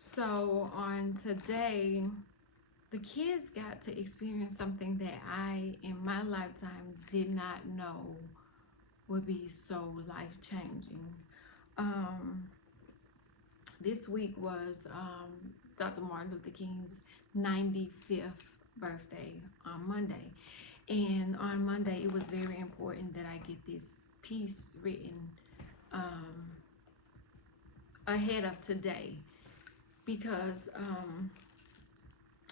So on today, the kids got to experience something that I, in my lifetime, did not know would be so life-changing. Um, this week was Dr. Martin Luther King's 95th birthday on Monday. And on Monday, it was very important that I get this piece written um, ahead of today because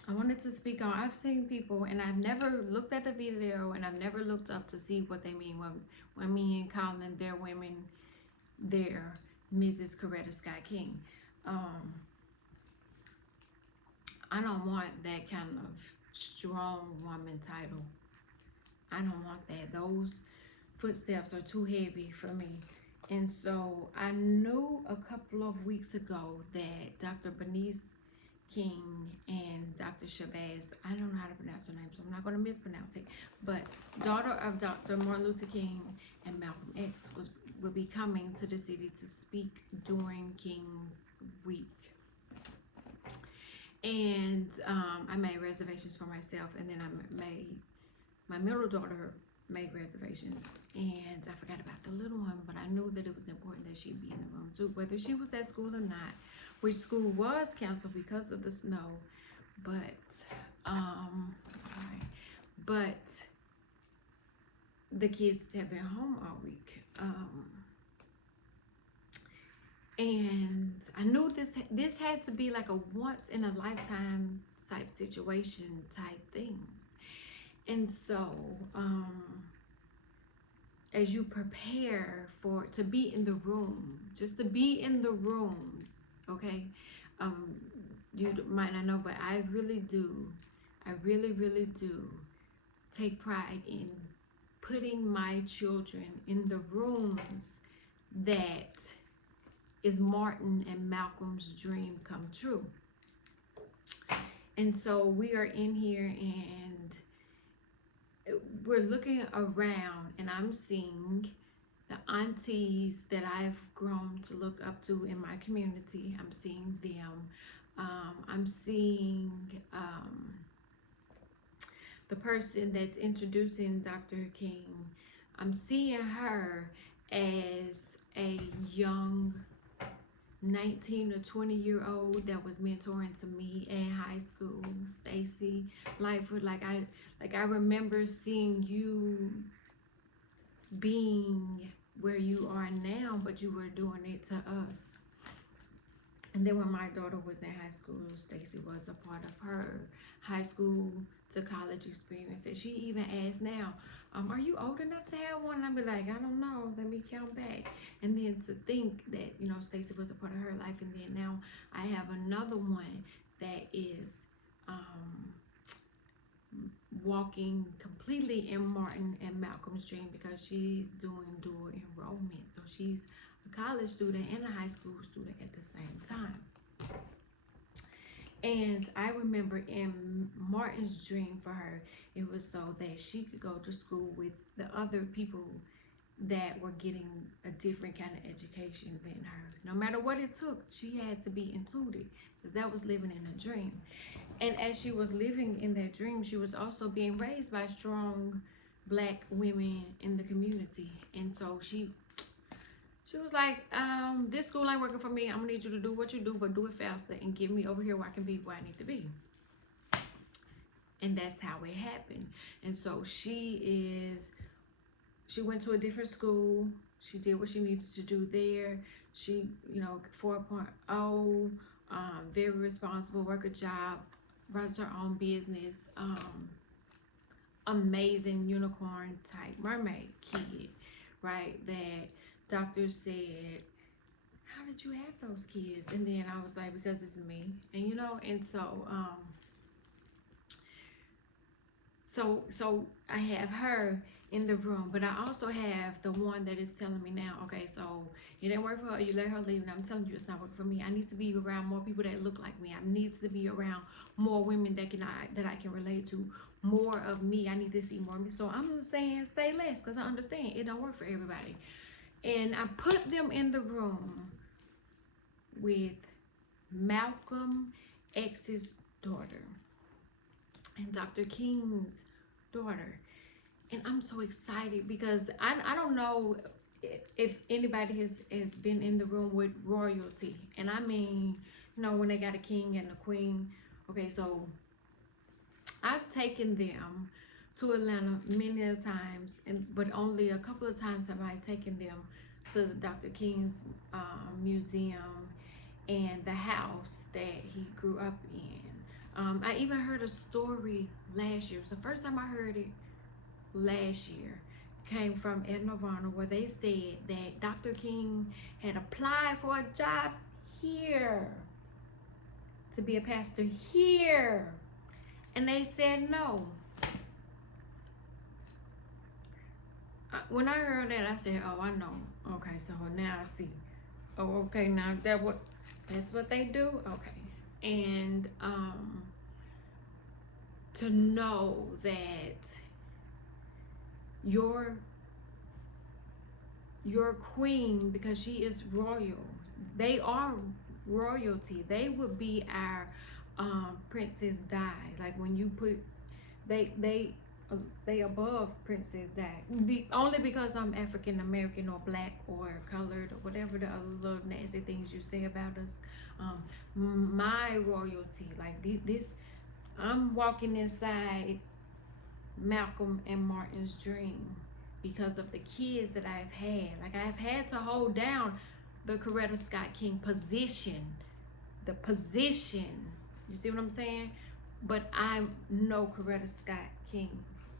I wanted to speak on. I've seen people, and I've never looked at the video, and I've never looked up to see what they mean when men calling their women their Mrs. Coretta Scott King. I don't want that kind of strong woman title. I don't want that. Those footsteps are too heavy for me. And so I knew a couple of weeks ago that Dr. Bernice King and Dr. Shabazz, I don't know how to pronounce her name, so I'm not going to mispronounce it, but daughter of Dr. Martin Luther King and Malcolm X will be coming to the city to speak during King's Week. And I made reservations for myself, and then I made my middle daughter made reservations, and I forgot about the little one, but I knew that it was important that she be in the room too, whether she was at school or not, which school was canceled because of the snow, but but the kids have been home all week, and I knew this had to be like a once in a lifetime type situation type things. And so as you prepare to be in the room, just to be in the rooms, okay, you might not know, but I really do take pride in putting my children in the rooms that is Martin and Malcolm's dream come true. And so we are in here, and we're looking around, and I'm seeing the aunties that I've grown to look up to in my community. I'm seeing them. I'm seeing the person that's introducing Dr. King. I'm seeing her as a young 19 or 20-year-old that was mentoring to me in high school. Stacy Lightfoot, like I remember seeing you being where you are now, but you were doing it to us. And then when my daughter was in high school, Stacy was a part of her high school to college experience. And she even asked now, are you old enough to have one? And I'd be like, I don't know, let me count back. And then to think that, you know, Stacy was a part of her life, and then now I have another one that is walking completely in Martin and Malcolm's dream, because she's doing dual enrollment. So she's a college student and a high school student at the same time. And I remember in Martin's dream for her, it was so that she could go to school with the other people that were getting a different kind of education than her. No matter what it took, she had to be included, because that was living in a dream. And as she was living in that dream, she was also being raised by strong Black women in the community. And so she was like, this school ain't working for me. I'm gonna need you to do what you do, but do it faster and get me over here where I can be where I need to be. And that's how it happened. And so she went to a different school. She did what she needed to do there. She, 4.0, very responsible, work a job, runs her own business, amazing unicorn type mermaid kid, right? That doctors said, how did you have those kids? And then I was like, because it's me. And and so I have her in the room, but I also have the one that is telling me now, okay, so it didn't work for her, you let her leave, and I'm telling you it's not working for me. I need to be around more people that look like me. I need to be around more women that I can relate to, more of me. I need to see more of me. So I'm saying say less, because I understand it don't work for everybody. And I put them in the room with Malcolm X's daughter and Dr. King's daughter. And I'm so excited because I don't know if anybody has been in the room with royalty. And I mean, you know, when they got a king and a queen. Okay, so I've taken them to Atlanta many a times, but only a couple of times have I taken them to Dr. King's museum and the house that he grew up in. I even heard a story last year. It was the first time I heard it last year. Came from Edna Varner, where they said that Dr. King had applied for a job here to be a pastor here, and they said no. When I heard that, I said, "Oh, I know. Okay, so now I see. Oh, okay, now that's what they do. Okay." And to know that your queen, because she is royal, they are royalty. They would be our Princess Di. Like when you put they above Princess Di. Only because I'm African American or black or colored or whatever the other little nasty things you say about us. My royalty, like this, I'm walking inside Malcolm and Martin's dream because of the kids that I've had. Like I've had to hold down the Coretta Scott King position, the position. You see what I'm saying? But I know Coretta Scott King,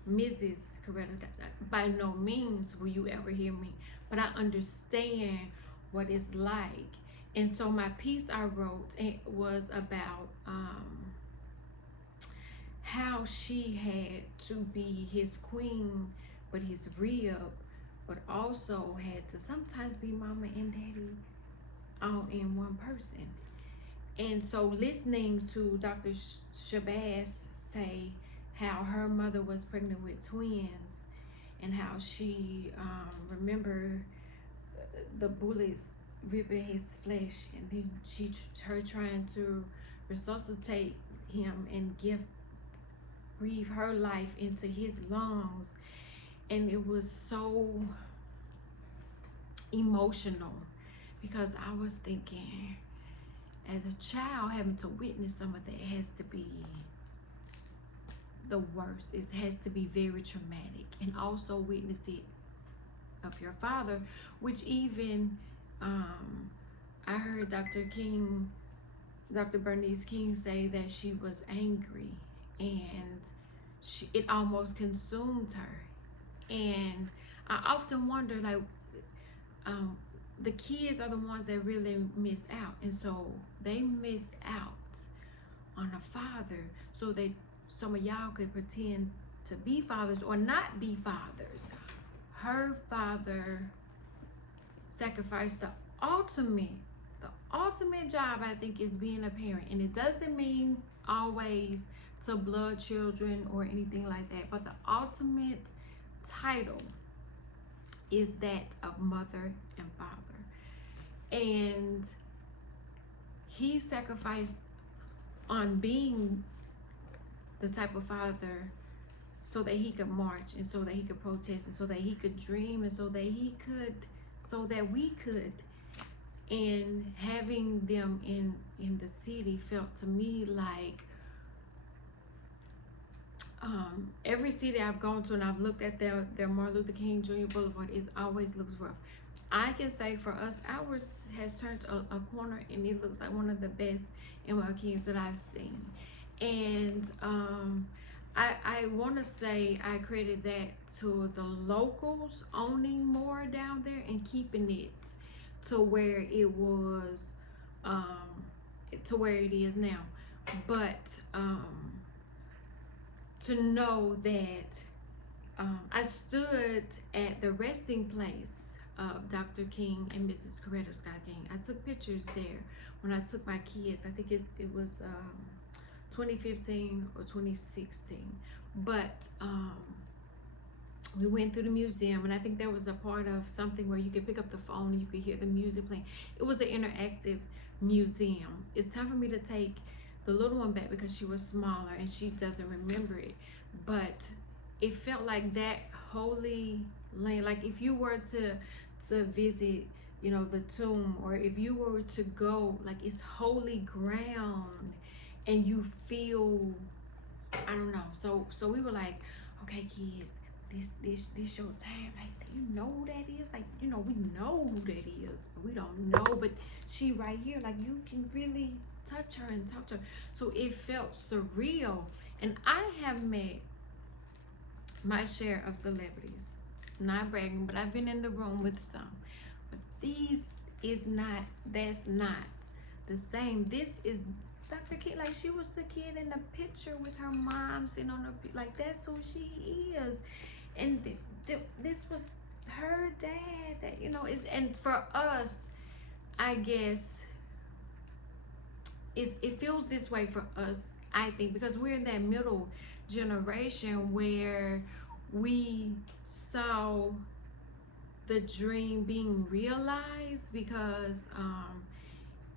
Mrs. Coretta Scott. By no means will you ever hear me, but I understand what it's like. And so my piece I wrote, it was about how she had to be his queen, but his rib, but also had to sometimes be mama and daddy all in one person. And so listening to Dr. Shabazz say how her mother was pregnant with twins and how she remember the bullets ripping his flesh, and then her trying to resuscitate him and breathe her life into his lungs. And it was so emotional because I was thinking, as a child, having to witness some of that has to be the worst. It has to be very traumatic. And also witness it of your father, which even I heard Dr. Bernice King say that she was angry and it almost consumed her. And I often wonder, like, the kids are the ones that really miss out, and so they missed out on a father so that some of y'all could pretend to be fathers or not be fathers. Her father sacrificed the ultimate job, I think, is being a parent. And it doesn't mean always to blood children or anything like that, but the ultimate title is that of mother and father. And he sacrificed on being the type of father so that he could march, and so that he could protest, and so that he could dream, and so that we could. And having them in the city felt to me like every city I've gone to and I've looked at their Martin Luther King Jr. Boulevard, it always looks rough. I can say for us, ours has turned a corner, and it looks like one of the best MLKs that I've seen. And I want to say I credit that to the locals owning more down there and keeping it to where it was, to where it is now. But to know that I stood at the resting place of Dr. King and Mrs. Coretta Scott King. I took pictures there when I took my kids. I think it was 2015 or 2016. But we went through the museum, and I think there was a part of something where you could pick up the phone and you could hear the music playing. It was an interactive museum. It's time for me to take the little one back because she was smaller and she doesn't remember it. But it felt like that holy land. Like if you were to visit, you know, the tomb, or if you were to go, like it's holy ground, and you feel, I don't know. So we were like, okay, kids, this your time. Like, you know who that is? Like, you know, we know who that is. We don't know, but she right here. Like, you can really touch her and talk to her. So it felt surreal. And I have met my share of celebrities. Not bragging, but I've been in the room with some. But that's not the same. This is Dr. Kid. Like, she was the kid in the picture with her mom sitting on her, like, that's who she is. And this was her dad, that, you know, is, and for us, I guess, it feels this way for us, I think, because we're in that middle generation where we saw the dream being realized, because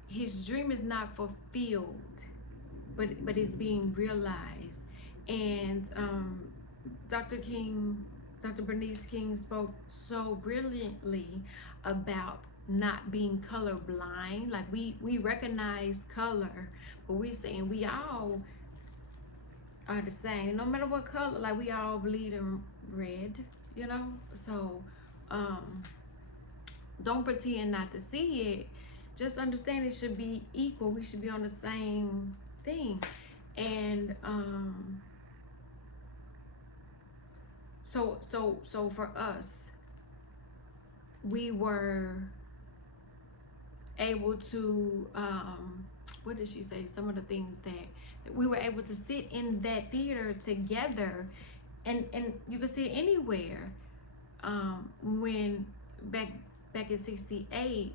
his dream is not fulfilled, but it's being realized. And Dr. Bernice King spoke so brilliantly about not being colorblind. Like, we recognize color, but we saying we all are the same, no matter what color. Like, we all bleed in red, you know. So don't pretend not to see it. Just understand it should be equal. We should be on the same thing. And so for us, we were able to what did she say? Some of the things that we were able to sit in that theater together, and you could see it anywhere. When back in '68,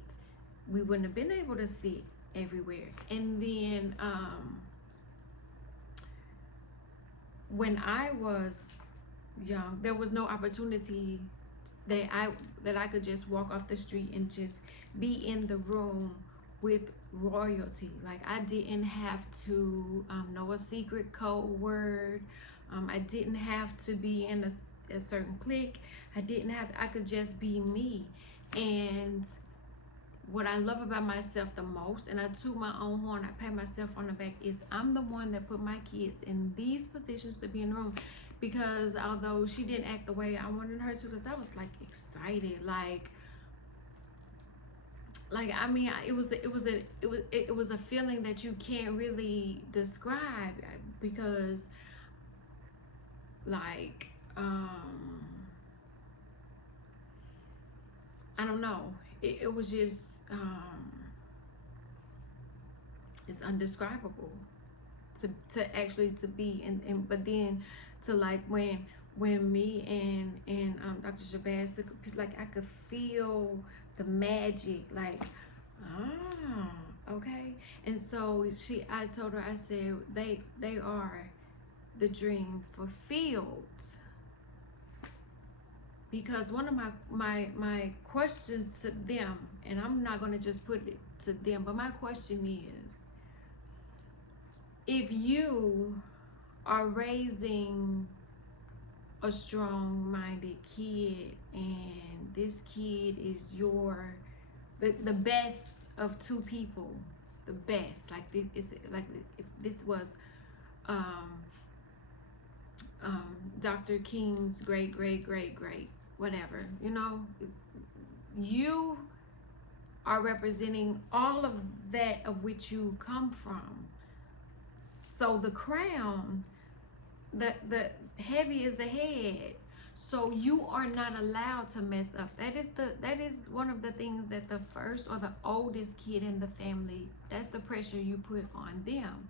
we wouldn't have been able to sit everywhere. And then when I was young, there was no opportunity that I could just walk off the street and just be in the room with royalty. Like, I didn't have to know a secret code word. I didn't have to be in a certain clique. I could just be me. And what I love about myself the most, and I toot my own horn, I pat myself on the back, is I'm the one that put my kids in these positions to be in the room. Because although she didn't act the way I wanted her to, because I was like excited, like I mean, it was a feeling that you can't really describe, because like I don't know, it was just it's undescribable to actually to be, and but then to, like, when me and Dr. Shabazz took a picture, like, I could feel the magic, like, okay. And so I told her, I said, they are the dream fulfilled. Because one of my questions to them, and I'm not going to just put it to them, but my question is, if you are raising a strong-minded kid, and this kid is the best of two people, the best, like, it's like if this was Dr. King's great whatever, you know, you are representing all of that of which you come from. So the crown, the heavy is the head. So you are not allowed to mess up. That is one of the things that the first or the oldest kid in the family, that's the pressure you put on them.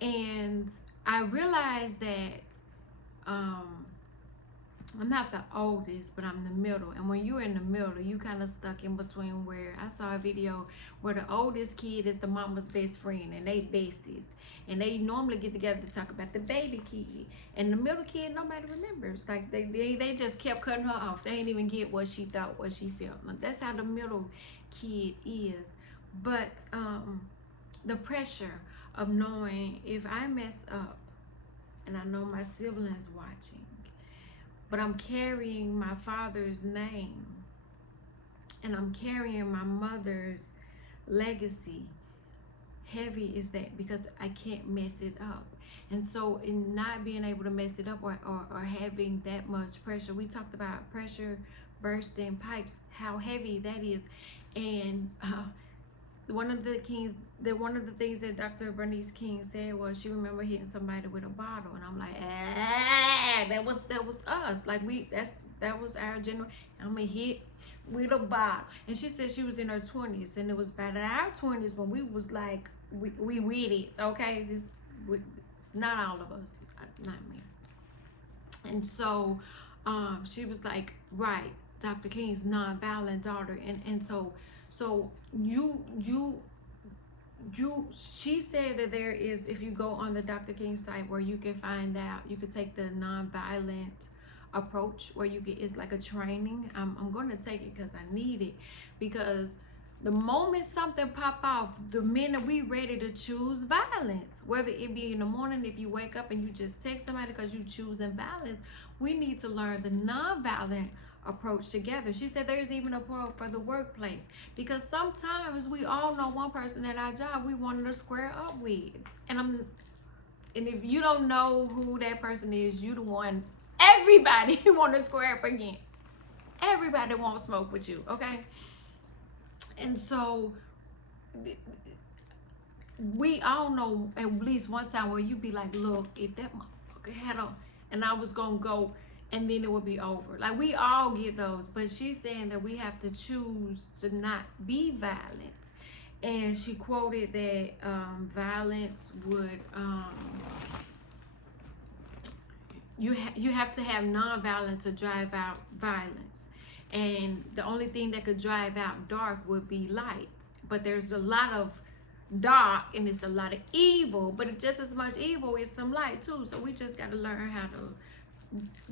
And I realized that I'm not the oldest, but I'm the middle. And when you're in the middle, you kind of stuck in between, where I saw a video where the oldest kid is the mama's best friend, and they besties. And they normally get together to talk about the baby kid. And the middle kid, nobody remembers. Like, they just kept cutting her off. They ain't even get what she thought, what she felt. Like, that's how the middle kid is. But the pressure of knowing if I mess up, and I know my siblings watching, but I'm carrying my father's name, and I'm carrying my mother's legacy. Heavy is that because I can't mess it up. And so in not being able to mess it up, or having that much pressure, we talked about pressure bursting pipes, how heavy that is. And one of the things that Dr. Bernice King said was she remembered hitting somebody with a bottle, and I'm like, that was us. Like that was our general. I'm gonna hit with a bottle. And she said she was in her 20s, and it was about in our 20s when we was like, we with it, okay? Just not all of us, not me. And so she was like, right, Dr. King's non-violent daughter. And so she said that there is, if you go on the Dr. King site, where you can find out, you could take the non-violent approach, where you get, it's like a training. I'm going to take it because I need it, because the moment something pop off, the minute we ready to choose violence, whether it be in the morning, if you wake up and you just text somebody because you choosing violence, we need to learn the non-violent approach together. She said there's even a part for the workplace, because sometimes we all know one person at our job we wanted to square up with, and if you don't know who that person is, you the one everybody want to square up against. Everybody won't smoke with you, okay? And so we all know at least one time where you be like, look, if that motherfucker had a, and I was gonna go, and then it would be over. Like, we all get those, but she's saying that we have to choose to not be violent. And she quoted that violence would you have to have non-violence to drive out violence, and the only thing that could drive out dark would be light. But there's a lot of dark, and it's a lot of evil, but it's just as much evil is some light too. So we just got to learn how to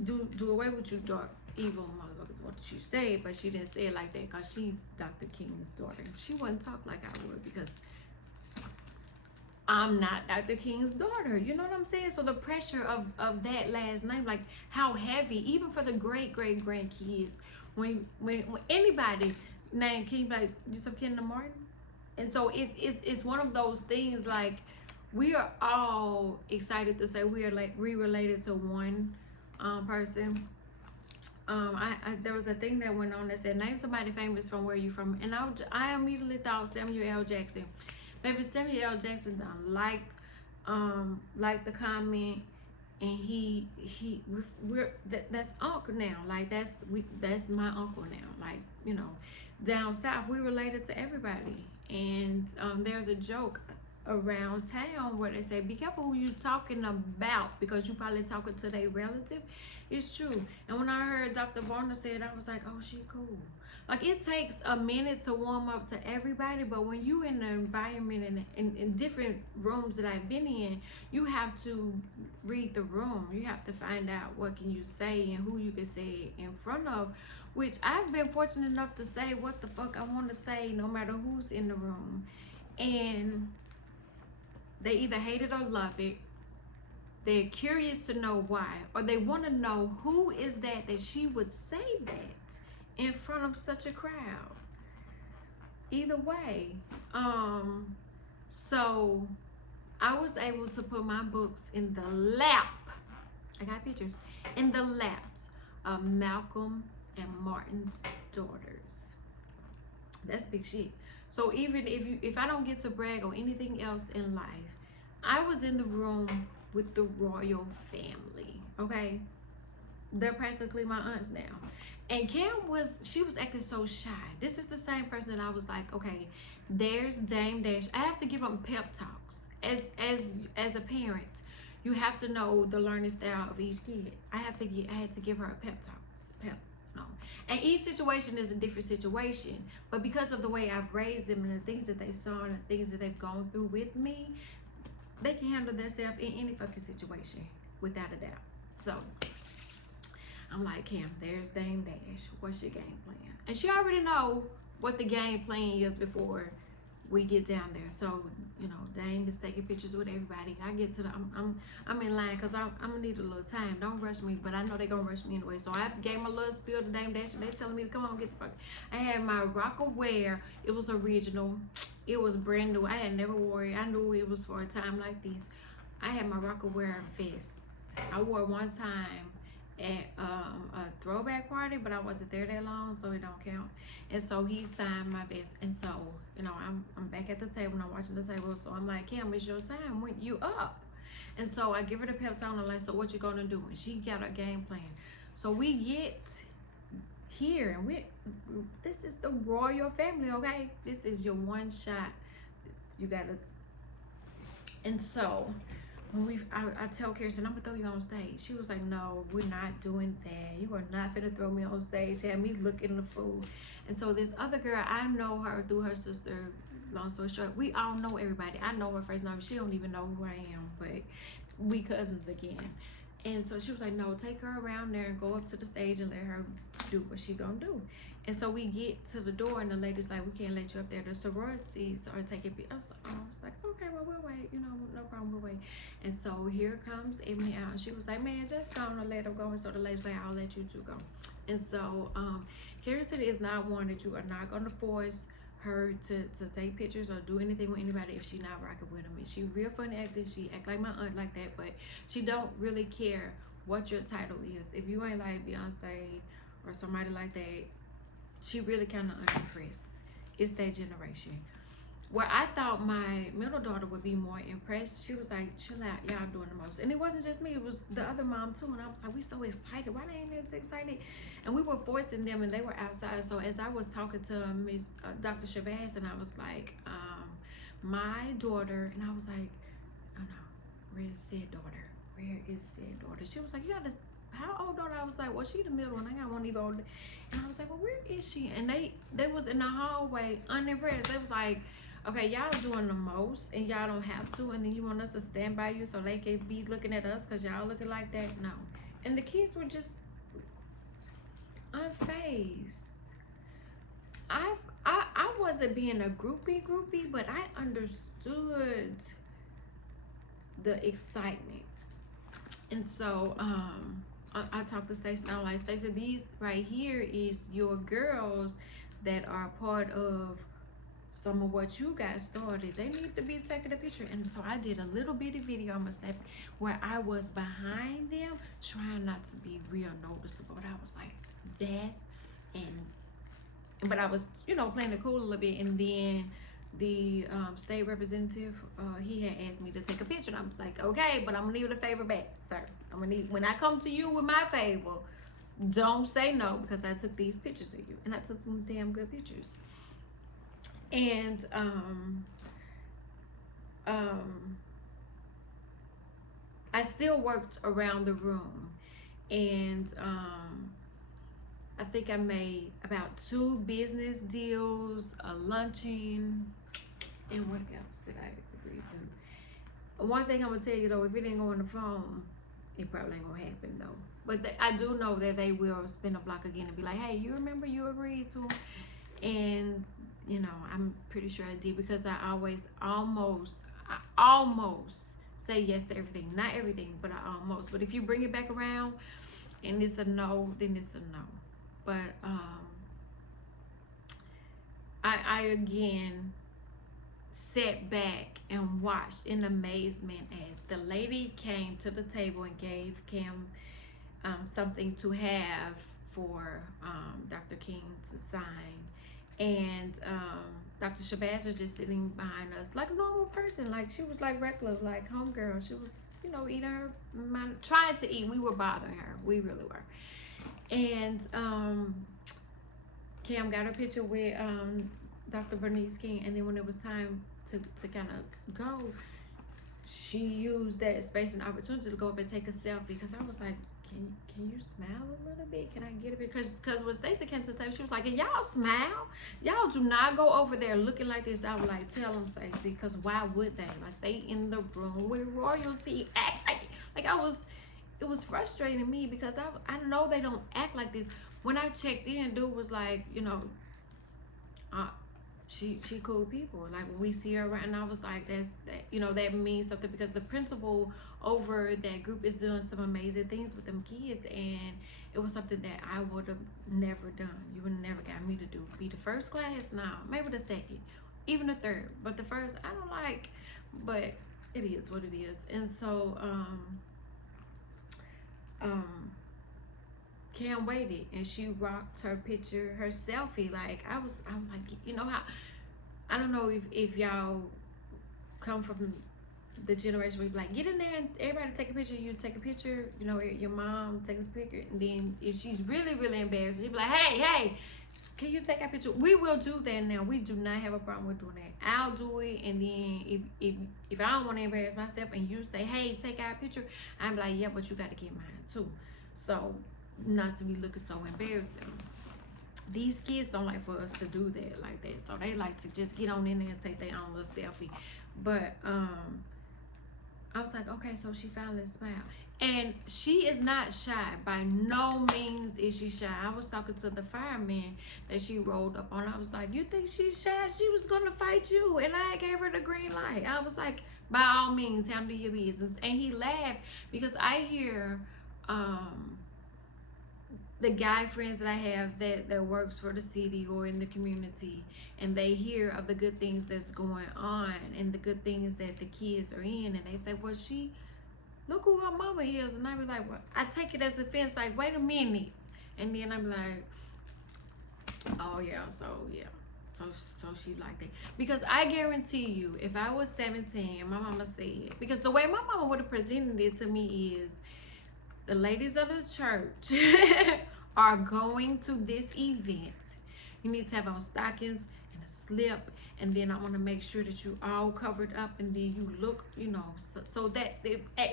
do away with you dark evil motherfuckers. What she said, but she didn't say it like that because she's Dr. King's daughter. She wouldn't talk like I would because I'm not Dr. King's daughter. You know what I'm saying? So the pressure of that last name, like how heavy, even for the great grandkids, when anybody named King, like you some Ken Martin. And so it's one of those things, like we are all excited to say we related to one person. There was a thing that went on that said name somebody famous from where you from, and I immediately thought Samuel L. Jackson. Maybe Samuel L. Jackson liked the comment, and that's uncle now. Like that's my uncle now. Like, you know, down south we related to everybody. And there's a joke around town where they say, be careful who you talking about, because you probably talking to their relative. It's true. And when I heard Dr. Varner say it, I was like, oh, she cool. Like, it takes a minute to warm up to everybody, but when you in the environment and in different rooms that I've been in, you have to read the room. You have to find out what can you say and who you can say it in front of, which I've been fortunate enough to say what the fuck I want to say no matter who's in the room. And they either hate it or love it. They're curious to know why, or they want to know who is that she would say that in front of such a crowd. Either way, so I was able to put my books in the lap. I got pictures in the laps of Malcolm and Martin's daughters. That's big shit. So even if I don't get to brag on anything else in life, I was in the room with the royal family. Okay, they're practically my aunts now. And Kim she was acting so shy. This is the same person that I was like, okay, there's Dame Dash. I have to give them pep talks. As a parent, you have to know the learning style of each kid. I had to give her a pep talks. And each situation is a different situation. But because of the way I've raised them and the things that they've saw and the things that they've gone through with me, they can handle themselves in any fucking situation without a doubt. So I'm like, Kim, there's Dame Dash. What's your game plan? And she already know what the game plan is before we get down there. So, you know, Dame is taking pictures with everybody. I get to the, I'm in line because I'm gonna need a little time. Don't rush me, but I know they're gonna rush me anyway. So I gave my little spiel to Dame Dash, and they telling me to come on, get the fuck. I had my Rockaware. It was original. It was brand new. I had never wore it. I knew it was for a time like this. I had my Rockaware vest. I wore it one time at a throwback party, but I wasn't there that long, so it don't count. And so he signed my vest, and so, you know, I'm back at the table and I'm watching the table. So I'm like, Kim, it's your time. When you up? And so I give her the pep talk. I'm like, so what you gonna do? And she got a game plan. So we get here, and this is the royal family, okay? This is your one shot. You gotta. And so when I tell Kirsten, I'm gonna throw you on stage. She was like, no, we're not doing that. You are not gonna throw me on stage. She had me looking the fool. And so this other girl, I know her through her sister. Long story short, we all know everybody. I know her first name. She don't even know who I am, but we cousins again. And so she was like, no, take her around there and go up to the stage and let her do what she gonna do. And so we get to the door, and the lady's like, we can't let you up there. The sororities are taking pictures. I was like, okay, well, we'll wait. You know, no problem, we'll wait. And so here comes Ebony out. And she was like, man, just gonna let her go. And so the lady's like, I'll let you two go. And so Carrington is not one that you are not gonna force her to take pictures or do anything with anybody if she's not rocking with them. And she real funny acting. She act like my aunt like that, but she don't really care what your title is. If you ain't like Beyonce or somebody like that, she really kind of unimpressed. It's that generation. Where I thought my middle daughter would be more impressed, she was like, chill out, y'all doing the most. And it wasn't just me, it was the other mom too. And I was like, we so excited. Why they ain't as excited? And we were forcing them, and they were outside. So as I was talking to Miss Dr. Shabazz, and I was like, my daughter, and I was like, oh no, where is said daughter? Where is said daughter? She was like, you got this, how old daughter? I was like, well, she the middle one. I got one even older. And I was like, well, where is she? And they was in the hallway unimpressed. They was like, okay, y'all doing the most, and y'all don't have to, and then you want us to stand by you so they can be looking at us because y'all looking like that? No. And the kids were just unfazed. I wasn't being a groupie, but I understood the excitement. And so I talked to Stacey, and I was like, Stacey, these right here is your girls that are part of some of what you guys started. They need to be taking a picture. And so I did a little bitty video on my snap where I was behind them trying not to be real noticeable. But I was like, that's, but I was, you know, playing it cool a little bit. And then the state representative, he had asked me to take a picture, and I was like, okay, but I'm gonna need a favor back, sir. I'm gonna need, when I come to you with my favor, don't say no, because I took these pictures of you, and I took some damn good pictures. And I still worked around the room, and I think I made about 2 business deals, a luncheon, and what else did I agree to? One thing I'm gonna tell you though, if it ain't go on the phone, it probably ain't gonna happen though. But I do know that they will spin a block again and be like, hey, you remember you agreed to? And you know, I'm pretty sure I did, because I almost say yes to everything. Not everything, but I almost. But if you bring it back around and it's a no, then it's a no. But I again sat back and watched in amazement as the lady came to the table and gave Kim something to have for Dr. King to sign. And Dr. Shabazz was just sitting behind us like a normal person. Like, she was like regular, like homegirl. She was, you know, eating her, trying to eat. We were bothering her. We really were. And Kim got her picture with Dr. Bernice King. And then when it was time to kind of go, she used that space and opportunity to go up and take a selfie. Because I was like, can you smile a little bit? Can I get a bit? Because when Stacey came to the table, she was like, and y'all smile? Y'all do not go over there looking like this. I was like, tell them, Stacey, because why would they? Like, they in the room with royalty. Act like it was frustrating me, because I know they don't act like this. When I checked in, dude was like, you know, she cool people. Like when we see her around, I was like, that means something, because the principal over that group is doing some amazing things with them kids, and it was something that I would have never done. You would have never got me to do. Be the first class, no, maybe the second, even the third, but the first I don't like. But it is what it is. And so Cam waited, and she rocked her picture, her selfie. Like I'm like, you know how, I don't know if y'all come from the generation where you be like, get in there and everybody take a picture, you take a picture, you know, your mom take a picture, and then if she's really, really embarrassed, you be like, hey, can you take a picture? We will do that now. We do not have a problem with doing that. I'll do it, and then if I don't want to embarrass myself and you say, hey, take our picture, I'm like, yeah, but you got to get mine too. So not to be looking so embarrassing. These kids don't like for us to do that like that, so they like to just get on in there and take their own little selfie. But I was like, okay, so she finally smiled. And she is not shy. By no means is she shy. I was talking to the fireman that she rolled up on. I was like, you think she's shy? She was going to fight you. And I gave her the green light. I was like, by all means, handle your business. And he laughed because I hear the guy friends that I have that works for the city or in the community, and they hear of the good things that's going on and the good things that the kids are in, and they say, well, look who her mama is. And I be like, well, I take it as offense, like, wait a minute. And then I'm like, oh yeah, so she like that. Because I guarantee you, if I was 17, my mama said, because the way my mama would have presented it to me is, the ladies of the church are going to this event. You need to have on stockings and a slip, and then I want to make sure that you all covered up, and then you look, you know, so that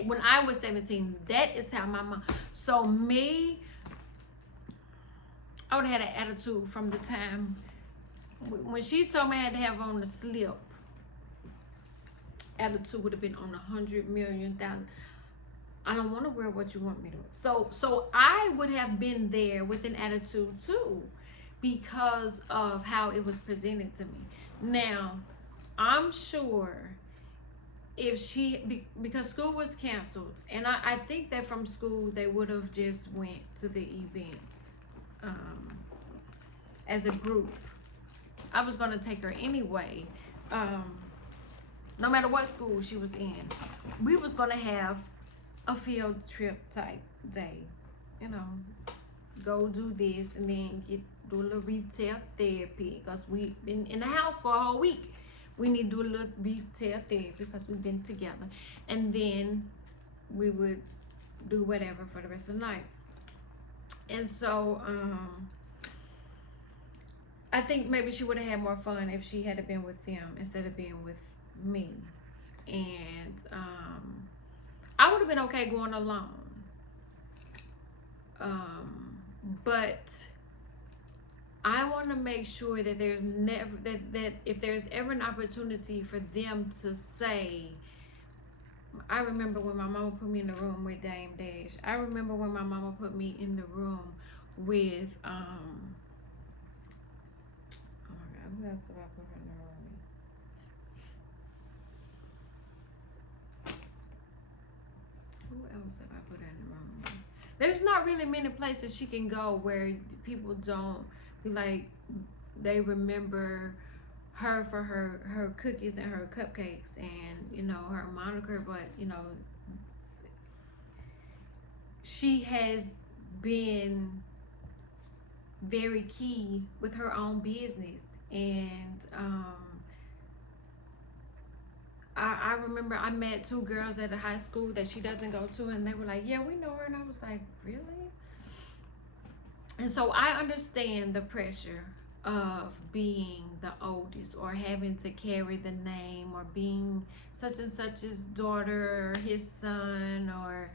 when I was 17, that is how my mom. So me, I would have had an attitude from the time when she told me I had to have on the slip. Attitude would have been on 100,000,000. I don't want to wear what you want me to. So I would have been there with an attitude too, because of how it was presented to me. Now, I'm sure if because school was canceled, and I think that from school they would have just went to the event as a group. I was going to take her anyway, no matter what school she was in. We was going to have a field trip type day, you know, go do this and then do a little retail therapy, because we've been in the house for a whole week. We need to do a little retail therapy because we've been together, and then we would do whatever for the rest of the night. And so I think maybe she would have had more fun if she had been with them instead of being with me. And I would have been okay going alone. But I want to make sure that there's never that if there's ever an opportunity for them to say, I remember when my mama put me in the room with Dame Dash. I remember when my mama put me in the room with oh my God, who else have I put her in the room with? Who else have I put her in the room with? There's not really many places she can go where people don't be like, they remember her for her cookies and her cupcakes and, you know, her moniker. But, you know, she has been very key with her own business. And I remember I met two girls at a high school that she doesn't go to, and they were like, yeah, we know her. And I was like, really? And so I understand the pressure of being the oldest, or having to carry the name, or being such and such's daughter, or his son, or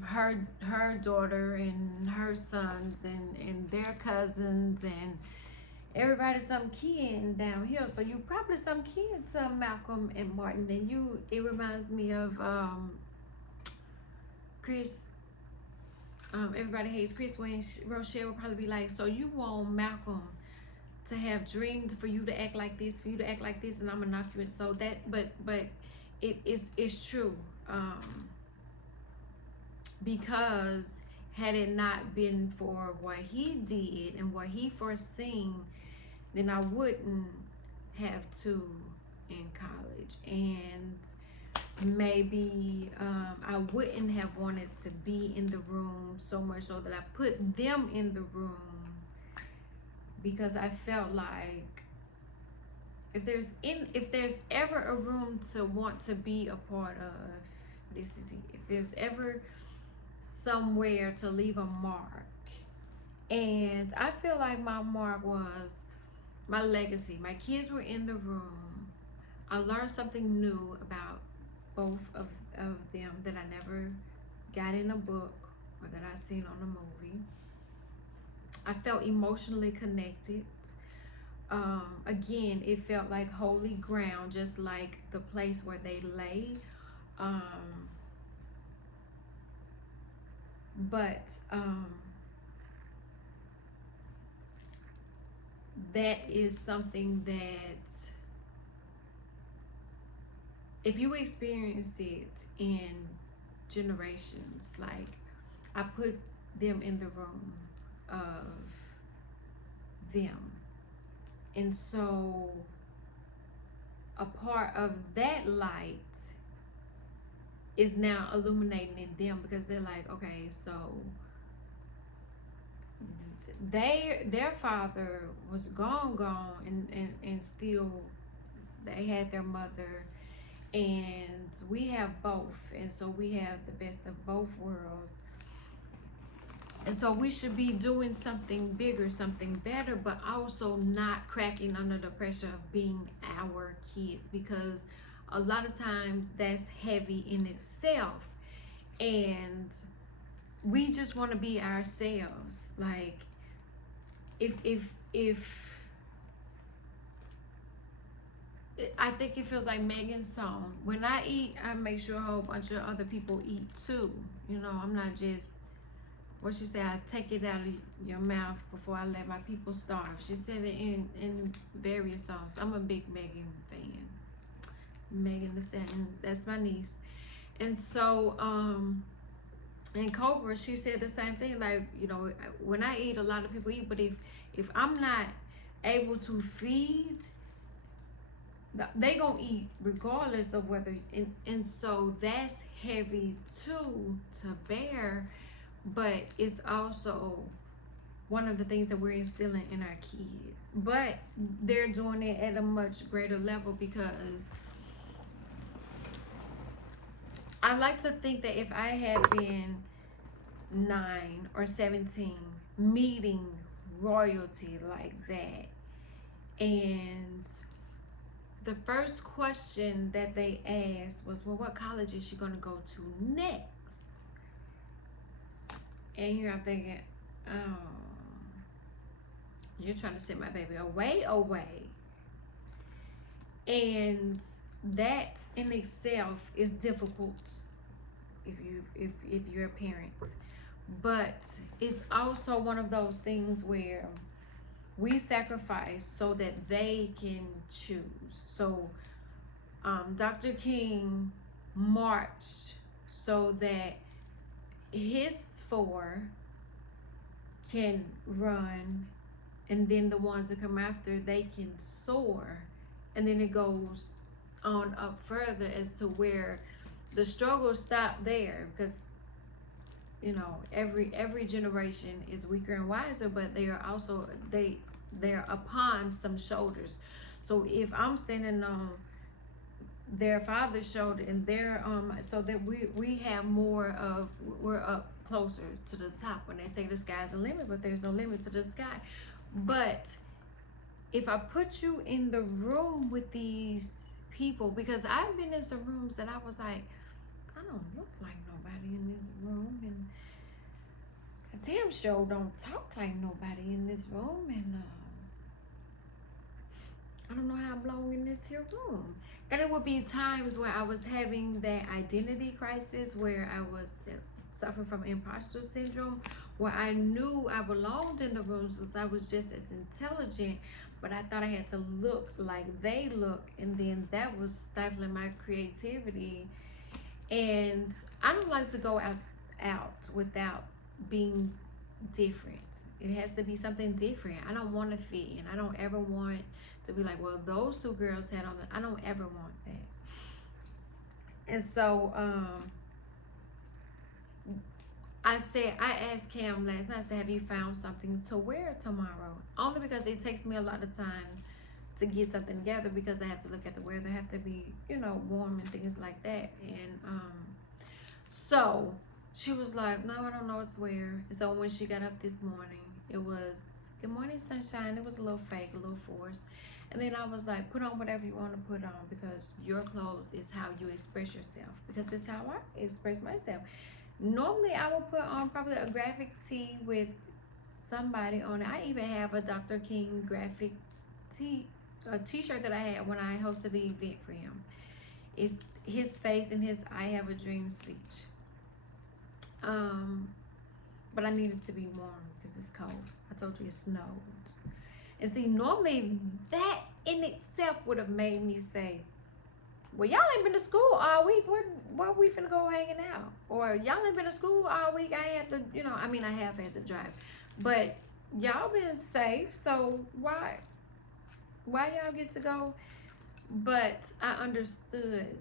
her daughter and her sons and their cousins, and everybody's some kin down here. So you probably some kin to Malcolm and Martin. And it reminds me of Chris. Everybody hates Chris, when Rochelle would probably be like, so you want Malcolm to have dreams for you to act like this, for you to act like this, and I'm gonna knock you in. So that, but it's true. Because had it not been for what he did and what he foreseen, then I wouldn't have two in college, and maybe I wouldn't have wanted to be in the room so much so that I put them in the room, because I felt like if there's ever a room to want to be a part of, this is it. If there's ever somewhere to leave a mark, and I feel like my mark was my legacy. My kids were in the room. I learned something new about both of them that I never got in a book or that I seen on a movie. I felt emotionally connected. Again, it felt like holy ground, just like the place where they lay. But that is something that if you experience it in generations, like I put them in the room of them, and so a part of that light is now illuminating in them, because they're like, okay, so their father was gone, and still they had their mother, and we have both, and so we have the best of both worlds, and so we should be doing something bigger, something better, but also not cracking under the pressure of being our kids, because a lot of times that's heavy in itself, and we just want to be ourselves. Like if I think it feels like Megan's song, when I eat, I make sure a whole bunch of other people eat too. You know, I'm not just, what she said, I take it out of your mouth before I let my people starve. She said it in various songs. I'm a big Megan fan. Megan Thee Stallion, that's my niece. And so in Cobra, she said the same thing, like, you know, when I eat, a lot of people eat, but if I'm not able to feed, they gonna eat regardless of whether, and so that's heavy too to bear, but it's also one of the things that we're instilling in our kids, but they're doing it at a much greater level, because I like to think that if I had been 9 or 17 meeting royalty like that, and the first question that they asked was, well, what college is she going to go to next? And here I'm thinking, oh, you're trying to send my baby away. And that in itself is difficult if you're a parent, but it's also one of those things where we sacrifice so that they can choose. So Dr. King marched so that his 4 can run, and then the ones that come after, they can soar, and then it goes on up further as to where the struggles stop there, because you know every generation is weaker and wiser, but they are also they're upon some shoulders. So if I'm standing on their father's shoulder, and they're so that we have more of, we're up closer to the top. When they say the sky's the limit, but there's no limit to the sky. But if I put you in the room with these people, because I've been in some rooms that I was like, I don't look like nobody in this room, and I damn sure don't talk like nobody in this room, and I don't know how I belong in this here room. And it would be times where I was having that identity crisis, where I was suffering from imposter syndrome, where I knew I belonged in the rooms because I was just as intelligent, but I thought I had to look like they look, and then that was stifling my creativity. And I don't like to go out without being different. It has to be something different. I don't want to fit in. I don't ever want to be like, well, those two girls had on the. I don't ever want that. And so I asked Cam last night, I said, have you found something to wear tomorrow? Only because it takes me a lot of time to get something together, because I have to look at the weather, I have to be, warm and things like that. And so she was like, no, I don't know what to wear. And so when she got up this morning, it was, good morning, sunshine. It was a little fake, a little forced. And then I was like, put on whatever you want to put on, because your clothes is how you express yourself, because it's how I express myself. Normally I will put on probably a graphic tee with somebody on it. I even have a Dr. King graphic t-shirt that I had when I hosted the event for him. It's his face and his I Have a Dream speech. But I needed to be warm because it's cold. I told you it snowed. And see, normally that in itself would have made me say, well, y'all ain't been to school all week. Where we finna go hanging out? Or y'all ain't been to school all week. I had to, I have had to drive. But y'all been safe, so why y'all get to go? But I understood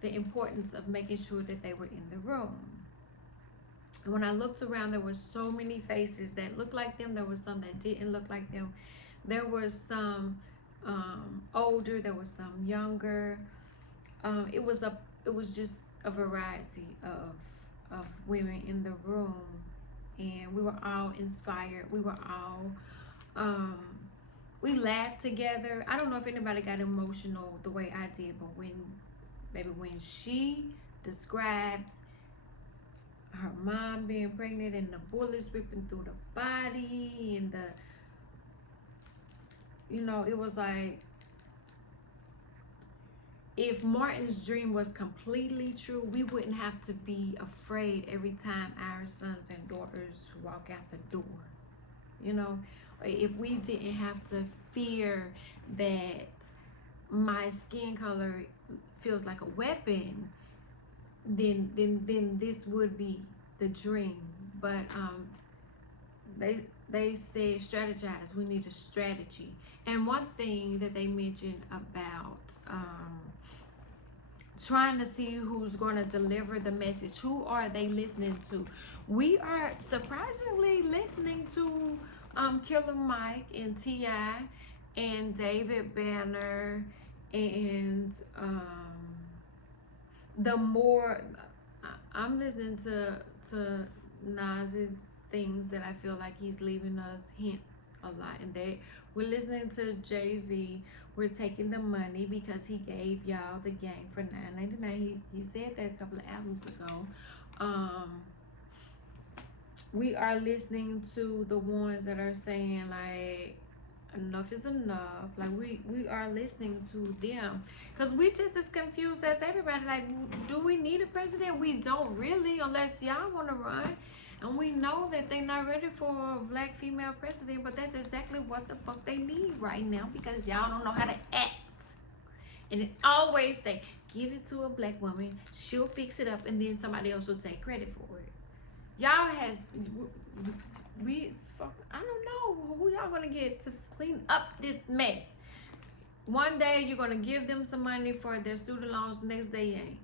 the importance of making sure that they were in the room. And when I looked around, there were so many faces that looked like them. There were some that didn't look like them. There were some older, there was some younger. It was just a variety of women in the room, and we were all inspired. We were all we laughed together. I don't know if anybody got emotional the way I did, but when she described her mom being pregnant and the bullets ripping through the body and it was like, if Martin's dream was completely true, we wouldn't have to be afraid every time our sons and daughters walk out the door. If we didn't have to fear that my skin color feels like a weapon, then this would be the dream. But they said strategize. We need a strategy. And one thing that they mentioned about trying to see who's going to deliver the message. Who are they listening to? We are surprisingly listening to Killer Mike and T.I. and David Banner, and the more I'm listening to Nas's things, that I feel like he's leaving us hints a lot, and we're listening to Jay-Z. We're taking the money because he gave y'all the game for $9.99. He said that a couple of albums ago. We are listening to the ones that are saying like enough is enough. Like we are listening to them, because we just as confused as everybody. Like, do we need a president? We don't really, unless y'all want to run. And we know that they're not ready for a black female president, but that's exactly what the fuck they need right now, because y'all don't know how to act. And it always say, give it to a black woman, she'll fix it up, and then somebody else will take credit for it. Y'all has, I don't know who y'all gonna get to clean up this mess. One day you're gonna give them some money for their student loans, next day you ain't.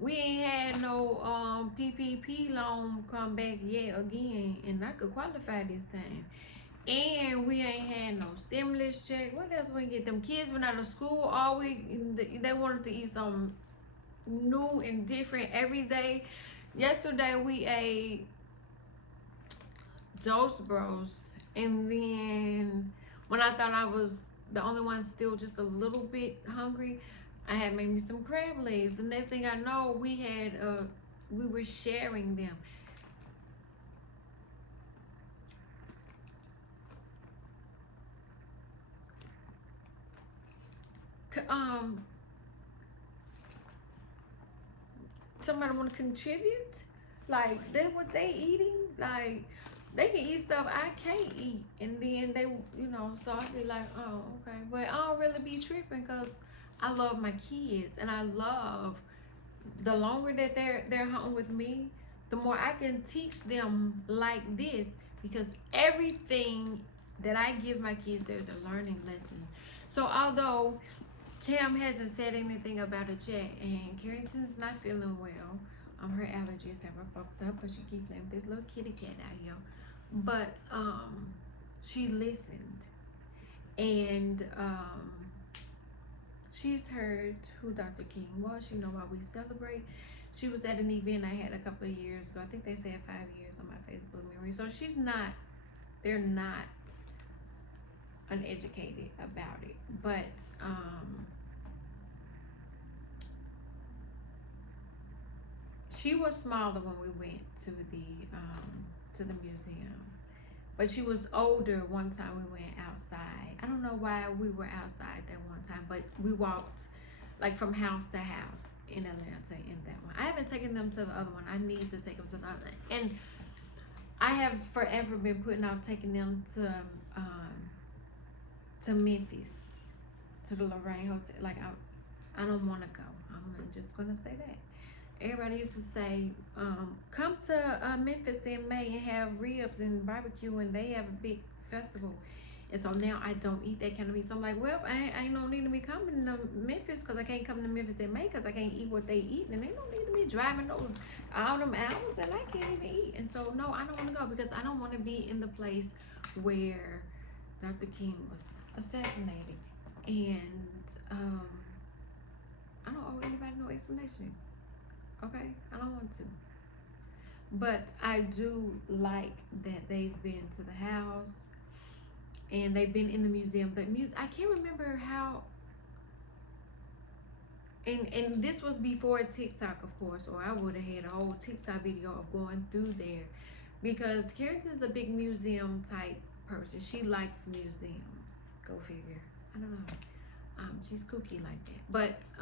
We ain't had no PPP loan come back yet again, and I could qualify this time. And we ain't had no stimulus check. What else we get? Them kids been out of school all week. They wanted to eat something new and different every day. Yesterday we ate Toast Bros, and then when I thought I was the only one still just a little bit hungry, I had made me some crab legs. The next thing I know, we were sharing them. Somebody want to contribute? Like, that what they eating? Like, They can eat stuff I can't eat, and then they, so I be like, oh, okay, but I don't really be tripping because I love my kids, and I love the longer that they're home with me, the more I can teach them like this, because everything that I give my kids, there's a learning lesson. So although Cam hasn't said anything about it yet, and Carrington's not feeling well. Her allergies have her fucked up because she keeps playing with this little kitty cat out here. But she listened, and she's heard who Dr. King was. She know why we celebrate. She was at an event I had a couple of years ago. I think they said 5 years on my Facebook memory. So they're not uneducated about it. But she was smaller when we went to the museum, but she was older one time we went outside. I don't know why we were outside that one time, but we walked like from house to house in Atlanta in that one. I haven't taken them to the other one. I need to take them to the other one. And I have forever been putting off taking them to Memphis, to the Lorraine Hotel. Like I don't want to go. I'm just gonna say that. Everybody used to say, come to Memphis in May and have ribs and barbecue, and they have a big festival. And so now I don't eat that kind of meat. So I'm like, well, I ain't no need to be coming to Memphis, because I can't come to Memphis in May because I can't eat what they eat. And they don't need to be driving all them hours and I can't even eat. And so, no, I don't want to go, because I don't want to be in the place where Dr. King was assassinated. And I don't owe anybody no explanation. Okay, I don't want to. But I do like that they've been to the house and they've been in the museum. But I can't remember how. And this was before TikTok, of course, or I would have had a whole TikTok video of going through there, because Carrington's a big museum type person. She likes museums. Go figure. I don't know. She's kooky like that. But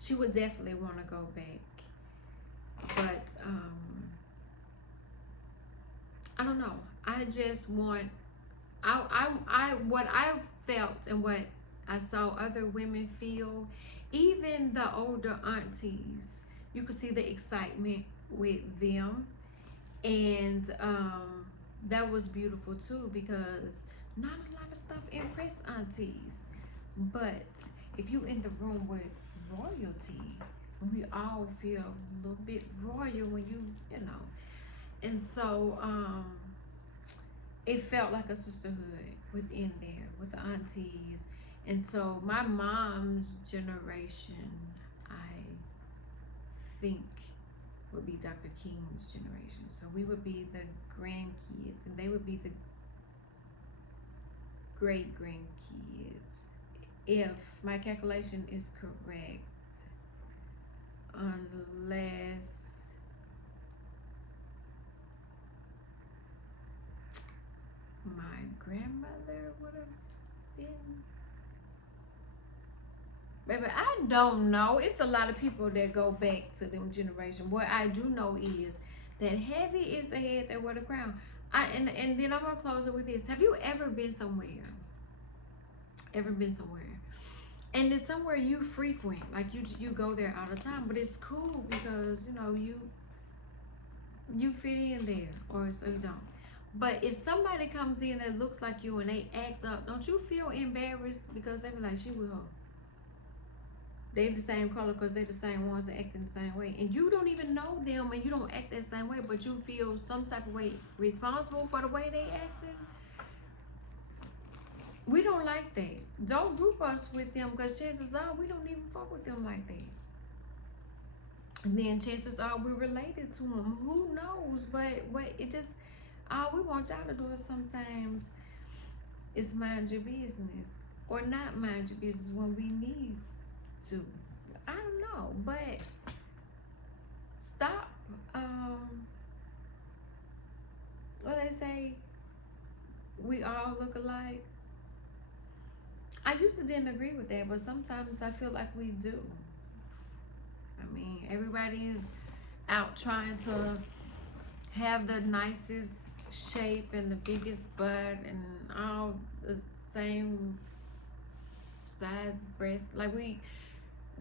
she would definitely want to go back. But I don't know. I just want what I felt and what I saw other women feel, even the older aunties, you could see the excitement with them. And that was beautiful too, because not a lot of stuff impressed aunties. But if you in the room with royalty, we all feel a little bit royal when you know. And so it felt like a sisterhood within there with the aunties. And so my mom's generation, I think, would be Dr. King's generation. So we would be the grandkids, and they would be the great grandkids, if my calculation is correct, unless my grandmother would have been. Baby, I don't know. It's a lot of people that go back to them generation. What I do know is that heavy is the head that wear the crown. And then I'm gonna close it with this. Have you ever been somewhere? Ever been somewhere? And it's somewhere you frequent, like you go there all the time, but it's cool because you fit in there, or so you don't. But if somebody comes in that looks like you and they act up, don't you feel embarrassed? Because they be like, she will. They the same color because they the same ones that acting the same way, and you don't even know them and you don't act that same way, but you feel some type of way responsible for the way they acting. We don't like that. Don't group us with them, because chances are we don't even fuck with them like that. And then chances are we're related to them. Who knows? But it just, all we want y'all to do is sometimes is mind your business, or not mind your business when we need to. I don't know, but stop. What they say, we all look alike. I used to didn't agree with that, but sometimes I feel like we do. I mean, everybody's out trying to have the nicest shape and the biggest butt and all the same size breasts. Like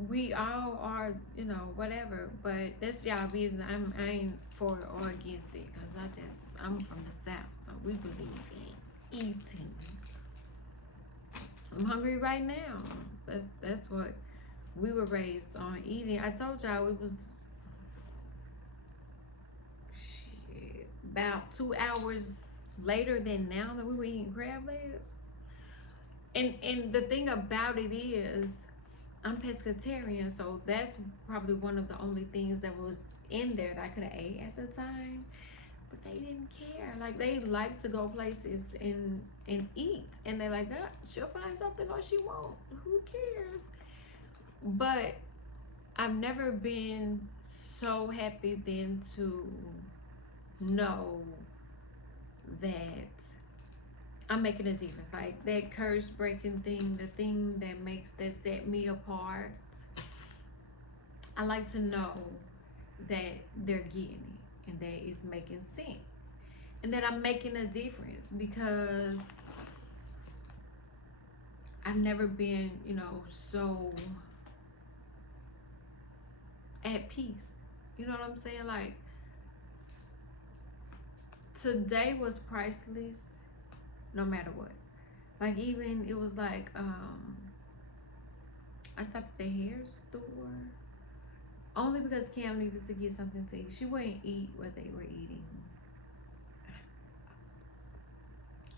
we all are, you know, whatever. But that's y'all business. I ain't for or against it, cause I'm from the South, so we believe in eating. I'm hungry right now. That's what we were raised on, eating. I told y'all it was about 2 hours later than now that we were eating crab legs. And the thing about it is, I'm pescatarian, so that's probably one of the only things that was in there that I could have ate at the time. But they didn't care. Like, they like to go places and eat, and they're like, oh, she'll find something or she won't. Who cares? But I've never been so happy then to know that I'm making a difference. Like that curse breaking thing, the thing that set me apart. I like to know that they're getting it and that it's making sense and that I'm making a difference, because I've never been, you know, so at peace. You know what I'm saying? Like, today was priceless no matter what. Like, even it was like I stopped at the hair store only because Cam needed to get something to eat. She wouldn't eat what they were eating.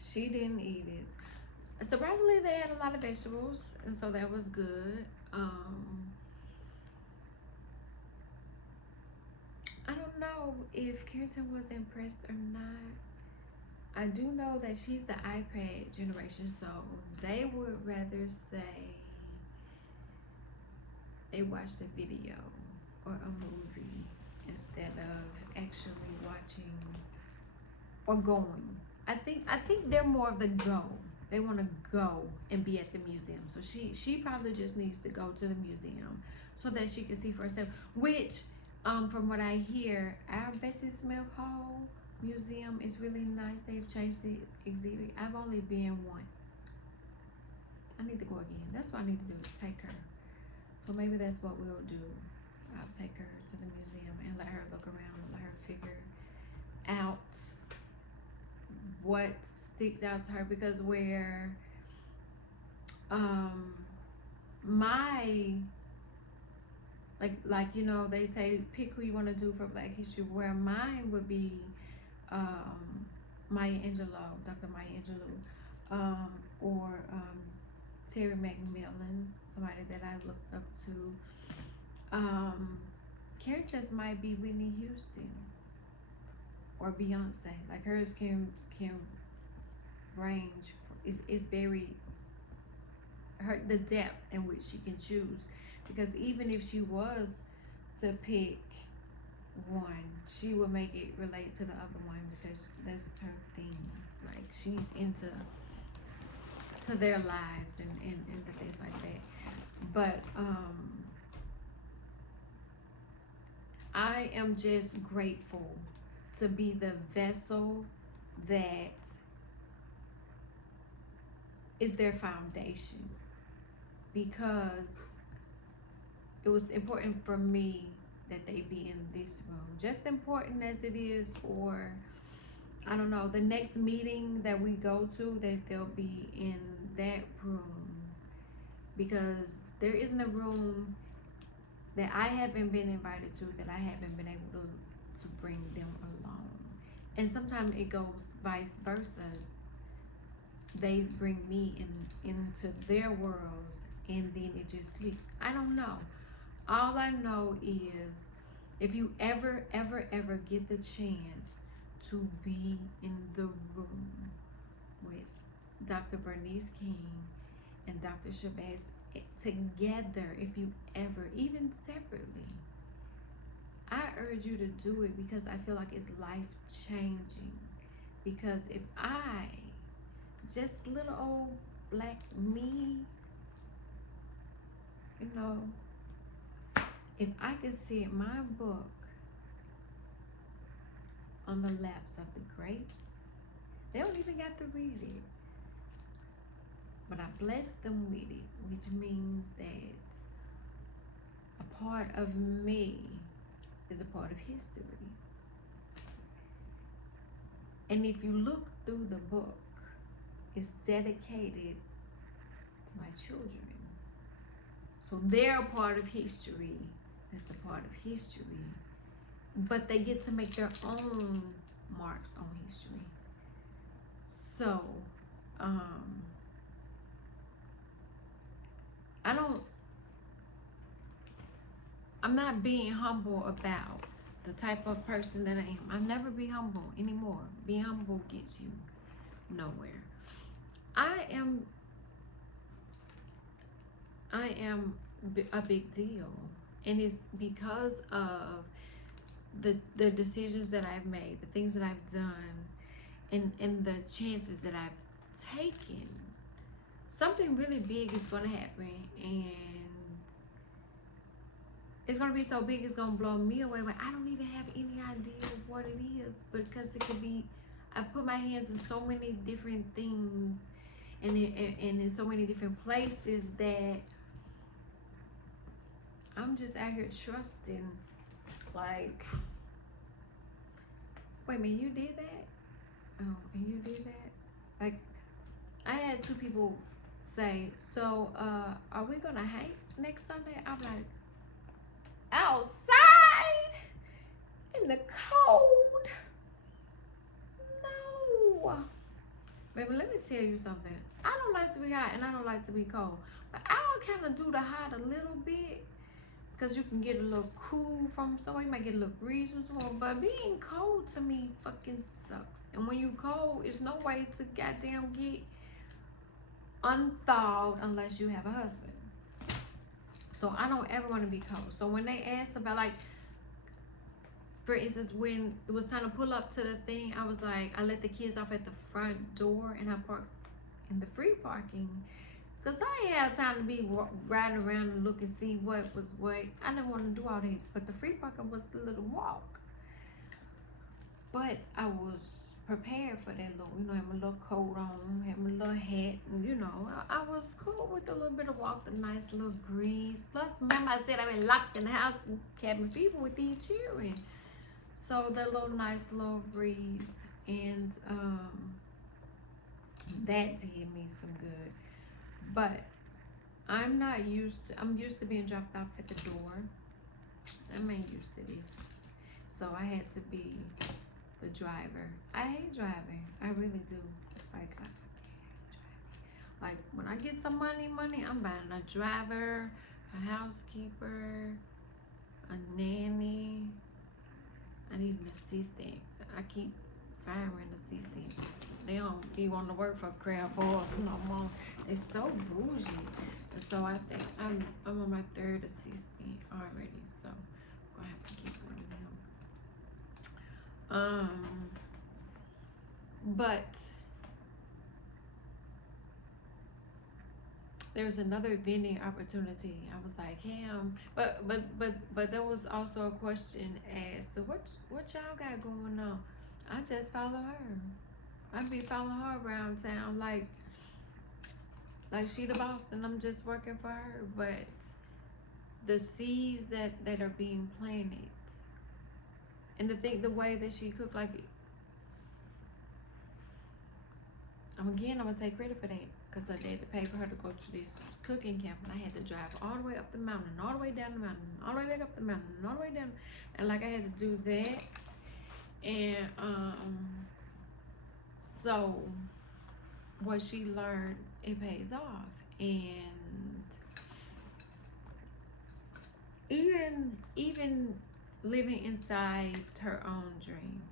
She didn't eat it. Surprisingly, they had a lot of vegetables, and so that was good. I don't know if Carrington was impressed or not. I do know that she's the iPad generation, so they would rather say they watched a video or a movie instead of actually watching or going. I think they're more of the go. They want to go and be at the museum. So she probably just needs to go to the museum so that she can see for herself. Which, from what I hear, our Bessie Smith Hall Museum is really nice. They've changed the exhibit. I've only been once. I need to go again. That's what I need to do, is take her. So maybe that's what we'll do. I'll take her to the museum and let her look around and let her figure out what sticks out to her, because where my like you know, they say pick who you want to do for Black History, where mine would be Maya Angelou, Dr. Maya Angelou, or Terry McMillan, somebody that I looked up to. Characters might be Whitney Houston or Beyonce. Like, hers can range. It's very the depth in which she can choose, because even if she was to pick one, she will make it relate to the other one, because that's her thing. Like, she's into their lives and the things like that. But I am just grateful to be the vessel that is their foundation, because it was important for me that they be in this room, just important as it is for, I don't know, the next meeting that we go to, that they'll be in that room, because there isn't a room that I haven't been invited to that I haven't been able to bring them along. And sometimes it goes vice versa. They bring me into their worlds, and then it just clicks. I don't know. All I know is, if you ever get the chance to be in the room with Dr. Bernice King and Dr. Shabazz together, if you ever, even separately, I urge you to do it, because I feel like it's life changing. Because if I, just little old Black me, you know, if I could see my book on the laps of the greats. They don't even got to read it. But I blessed them with it, which means that a part of me is a part of history. And if you look through the book, it's dedicated to my children. So they're a part of history. That's a part of history. But they get to make their own marks on history. So, I'm not being humble about the type of person that I am. I'll never be humble anymore. Being humble gets you nowhere. I am a big deal, and it's because of the decisions that I've made, the things that I've done, and the chances that I've taken. Something really big is going to happen, and it's going to be so big it's going to blow me away, but I don't even have any idea of what it is, because it could be, I've put my hands in so many different things and in so many different places that I'm just out here trusting, like, wait a minute, you did that? Oh, and you did that? Like, I had 2 people say, so, are we gonna hang next Sunday? I'm like, outside in the cold? No. Baby, let me tell you something. I don't like to be hot and I don't like to be cold, but I'll kind of do the hot a little bit, because you can get a little cool from somewhere. You might get a little breeze from somewhere, but being cold to me fucking sucks. And when you cold, it's no way to goddamn get unthawed unless you have a husband. So I don't ever want to be cold. So when they asked about, like, for instance, when it was time to pull up to the thing, I was like, I let the kids off at the front door and I parked in the free parking, because I ain't had time to be riding around and look and see what was what. I didn't want to do all that, but the free parking was a little walk. But I was prepared for that little, you know, have my little coat on, have my little hat, and you know, I was cool with a little bit of walk, the nice little breeze. Plus, remember I said I've been locked in the house, cabin fever with these children. So that little nice little breeze, and that did me some good. But I'm used to being dropped off at the door. I'm ain't used to this. So I had to be the driver. I hate driving. I really do. Like, I hate driving. Like, when I get some money, I'm buying a driver, a housekeeper, a nanny. I need an assistant. I keep firing assistants. They don't be wanting to work for crab balls no more. It's so bougie. And so I think I'm on my 3rd assistant already. So I'm gonna have to keep one of them. But there's another vending opportunity. I was like, damn. But there was also a question asked, what y'all got going on? I just follow her. I be following her around town like she the boss and I'm just working for her. But the seeds that are being planted, and the way that she cooked, like, I'm gonna take credit for that, because her dad paid for her to go to this cooking camp, and I had to drive all the way up the mountain, all the way down the mountain, all the way back up the mountain, all the way down, and like I had to do that. And so what she learned, it pays off. And even living inside her own dream,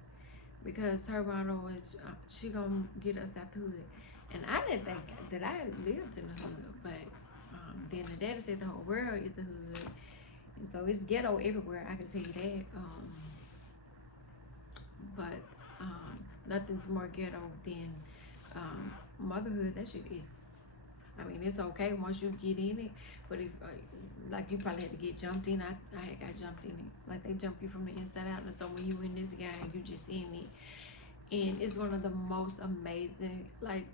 because her motto was she gonna get us out the hood. And I didn't think that I lived in the hood, but then the daddy said the whole world is a hood, and so it's ghetto everywhere, I can tell you that. But nothing's more ghetto than motherhood. That shit is I mean, it's okay once you get in it, but if like you probably had to get jumped in. I had got jumped in it. Like they jump you from the inside out, and so when you in this game, you just in it, and it's one of the most amazing. Like,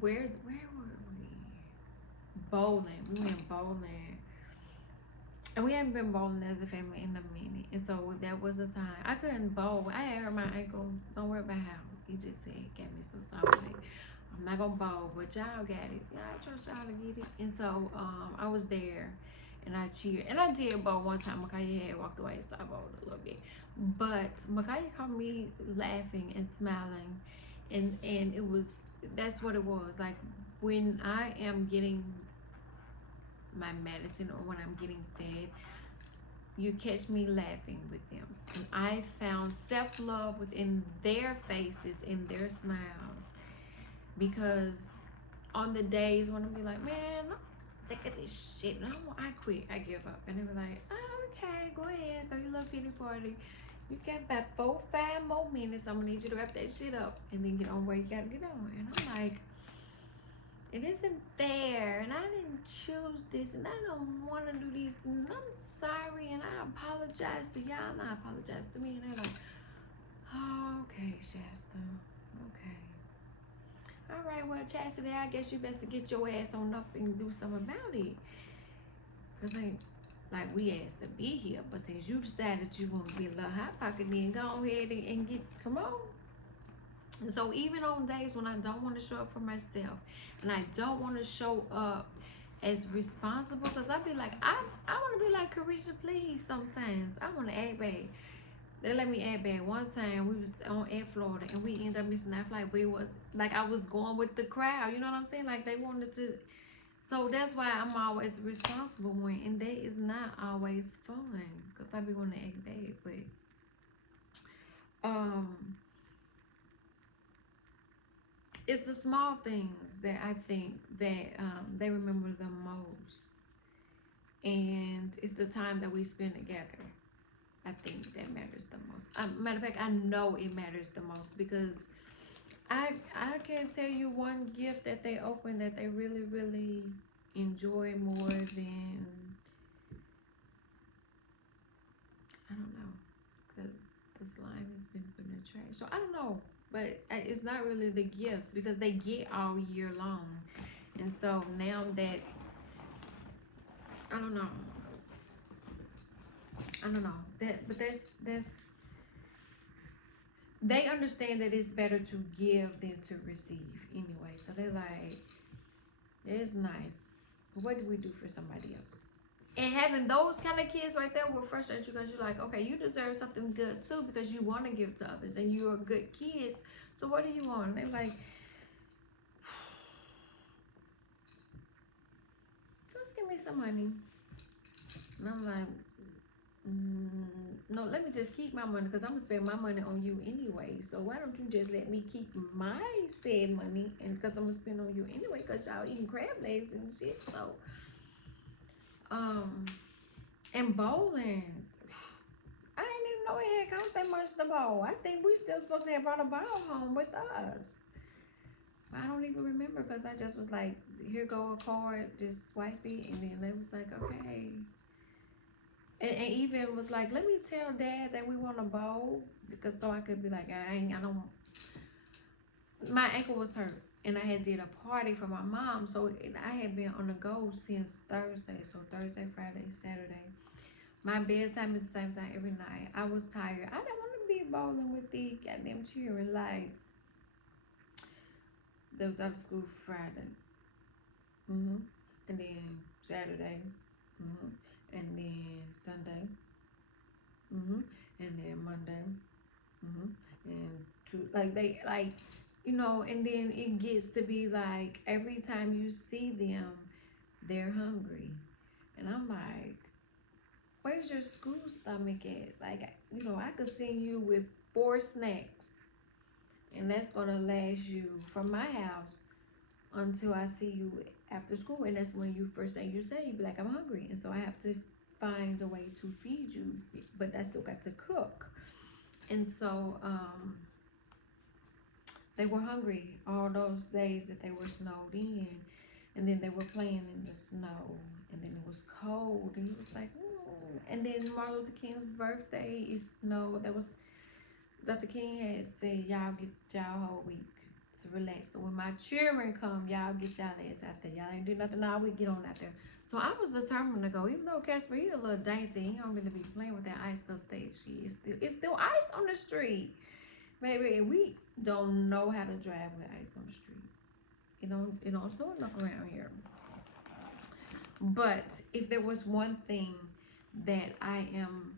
where were we? Bowling. We went bowling, and we haven't been bowling as a family in a minute. And so that was a time I couldn't bowl. I had hurt my ankle. Don't worry about how. He just said, gave me some time. Like, I'm not gonna bowl, but y'all got it. Y'all trust y'all to get it. And so I was there, and I cheered. And I did bowl one time. Micaiah had walked away, so I bowled a little bit. But Micaiah caught me laughing and smiling, and it was, that's what it was. Like, when I am getting my medicine or when I'm getting fed, you catch me laughing with them. And I found self-love within their faces, in their smiles. Because on the days when I'm be like, man, I'm sick of this shit, and I quit, I give up. And they were like, oh, okay, go ahead, throw your little pity party. You got about 4-5 more minutes. I'm gonna need you to wrap that shit up and then get on where you gotta get on. And I'm like, it isn't fair, and I didn't choose this, and I don't want to do this, and I'm sorry, and I apologize to y'all, and I apologize to me. And they're like, oh, okay, Shasta, okay. All right, well, Chastity, I guess you best to get your ass on up and do something about it. Because like we asked to be here, but since you decided you want to be a little hot pocket, then go ahead and come on. And so even on days when I don't want to show up for myself, and I don't want to show up as responsible, because I be like, I want to be like Carisha, please. Sometimes I want to act bad. They let me act bad. One time we was on Air Florida, and we ended up missing that flight. We was like, I was going with the crowd. You know what I'm saying? Like they wanted to. So that's why I'm always the responsible one, and that is not always fun, because I be wanting to act bad. But it's the small things that I think that they remember the most, and it's the time that we spend together. I think that matters the most. Matter of fact, I know it matters the most, because I can't tell you one gift that they open that they really, really enjoy more than, I don't know, because the slime has been put in the trash. So I don't know, but it's not really the gifts, because they get all year long. And so now that, I don't know, but that's they understand that it's better to give than to receive anyway. So they're like, it's nice, but what do we do for somebody else? And having those kind of kids right there will frustrate you, because you're like, okay, you deserve something good too, because you want to give to others and you are good kids. So what do you want? And they're like, just give me some money. And I'm like, no, let me just keep my money, because I'm gonna spend my money on you anyway. So why don't you just let me keep my said money, and because I'm gonna spend on you anyway, because y'all eating crab legs and shit. So and bowling, I didn't even know it had cost that much to bowl. I think we still supposed to have brought a ball home with us. I don't even remember, because I just was like, here go a card, just swipe it, and then they was like, okay. And even was like, let me tell Dad that we want to bowl, because so I could be like, I don't. My ankle was hurt, and I had did a party for my mom, so I had been on the go since Thursday. So Thursday, Friday, Saturday. My bedtime is the same time every night. I was tired. I didn't want to be bowling with the goddamn children. Like, they was out of school Friday. And then Saturday. And then Sunday. And then Monday. And like they like, you know, and then it gets to be like every time you see them, they're hungry. And I'm like, where's your school stomach at? Like, you know, I could send you with 4 snacks, and that's gonna last you from my house until I see you after school. And that's when you first thing you say, you be like, I'm hungry. And so I have to find a way to feed you, but I still got to cook. And so they were hungry all those days that they were snowed in. And then they were playing in the snow, and then it was cold, and he was like, and then Martin Luther King's birthday is snow. That was Dr. King had said, y'all get y'all whole week to relax. So when my children come, y'all get y'all ass out there. Y'all ain't do nothing all week, get on out there. So I was determined to go, even though Casper, he a little dainty. He don't really be playing with that ice because it's still ice on the street. Baby, and we don't know how to drive with ice on the street. It don't snow enough around here. But if there was one thing that I am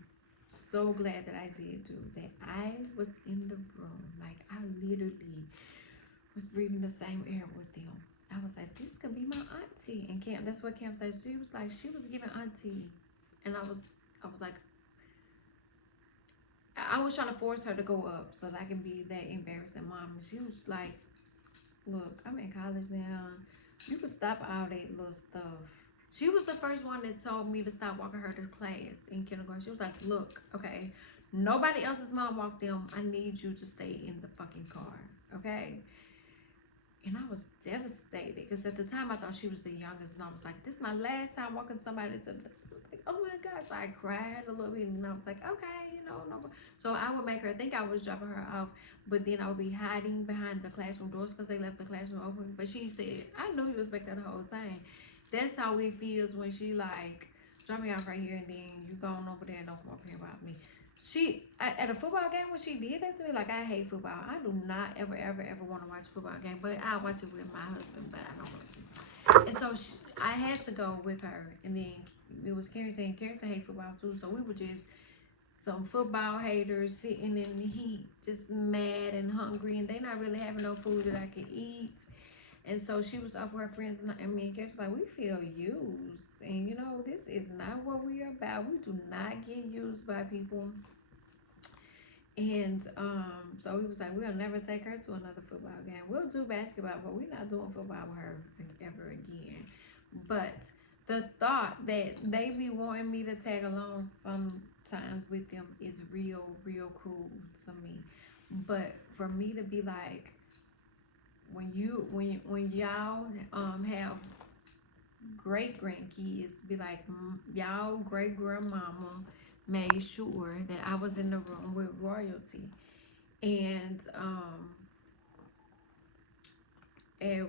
so glad that I did do, that I was in the room, like I literally was breathing the same air with them. I was like, this could be my auntie. And Cam, that's what Cam said. She was like, she was giving auntie, and I was like, I was trying to force her to go up so that I can be that embarrassing mom. And she was like, look, I'm in college now. You can stop all that little stuff. She was the first one that told me to stop walking her to class in kindergarten. She was like, look, okay, nobody else's mom walked them. I need you to stay in the fucking car, okay? And I was devastated because at the time I thought she was the youngest, and I was like, this is my last time walking somebody to, like, oh my God. So I cried a little bit, and I was like, okay, no. So I would make her think I was dropping her off, but then I would be hiding behind the classroom doors because they left the classroom open. But she said, I knew he was back there the whole time. That's how it feels when she like, drop me off right here, and then you going over there and don't come up here about me. She, at a football game, when she did that to me, like, I hate football. I do not ever want to watch a football game, but I watch it with my husband, but I don't want to. And so I had to go with her, and then it was Carrington. Carrington hate football too, so we were just some football haters sitting in the heat, just mad and hungry, and they not really having no food that I could eat. And so she was up with her friends, and me and Carrington's like, we feel used, and this is not what we are about. We do not get used by people. And so he was like, we'll never take her to another football game. We'll do basketball, but we're not doing football with her ever again. But the thought that they be wanting me to tag along sometimes with them is real cool to me. But for me to be like, when y'all have great grandkids, be like, y'all great grandmama made sure that I was in the room with royalty. And at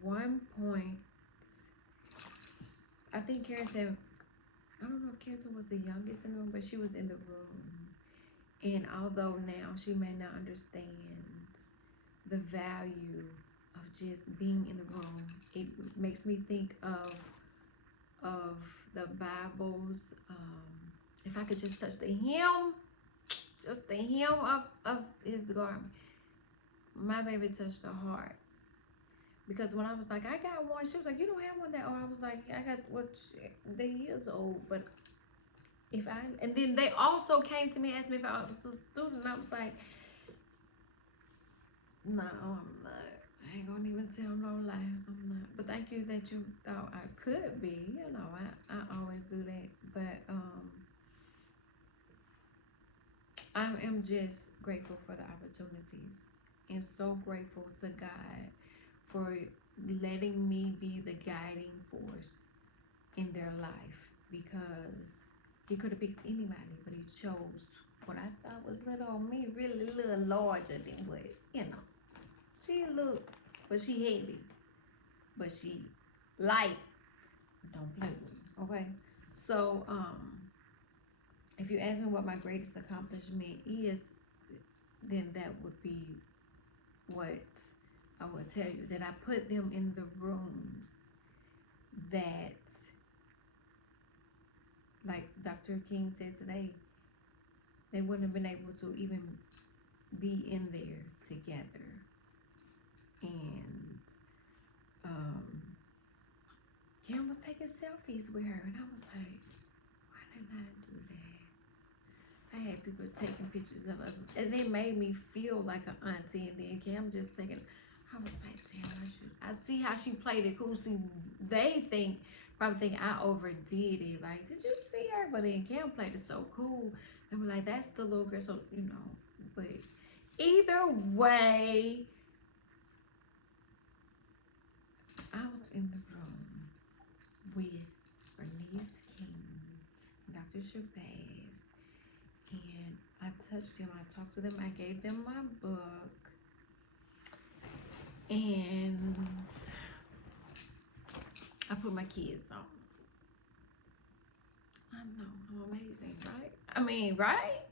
one point, I think Carrington, I don't know if Carrington was the youngest in the room, but she was in the room. And although now she may not understand the value of just being in the room, it makes me think of the Bible's, if I could just touch the hem of his garment. My baby touched the hearts. Because when I was like, I got one, she was like, you don't have one that old. I was like, I got they years old, but and then they also came to me and asked me if I was a student, and I was like, no, I'm not. I ain't gonna even tell no lie. I'm not. But thank you that you thought I could be. I always do that. But I am just grateful for the opportunities, and so grateful to God for letting me be the guiding force in their life, because he could have picked anybody, but he chose what I thought was little on me, really a little larger than what, she looked, but she heavy, but she light. Don't play with me, okay? So, if you ask me what my greatest accomplishment is, then that would be what I would tell you, that I put them in the rooms that, like Dr. King said today, they wouldn't have been able to even be in there together. And Cam was taking selfies with her, and I was like, why did I do that? I had people taking pictures of us, and they made me feel like an auntie. And then Cam just taking, I was like, damn, I see how she played it cool. See, they probably think I overdid it. Like, did you see her? But then Cam played it so cool, and we're like, that's the little girl. So but either way, I was in the room with Bernice King, Dr. Shabazz, and I touched them. I talked to them. I gave them my book, and I put my kids on. I know, I'm amazing, right? I mean, right?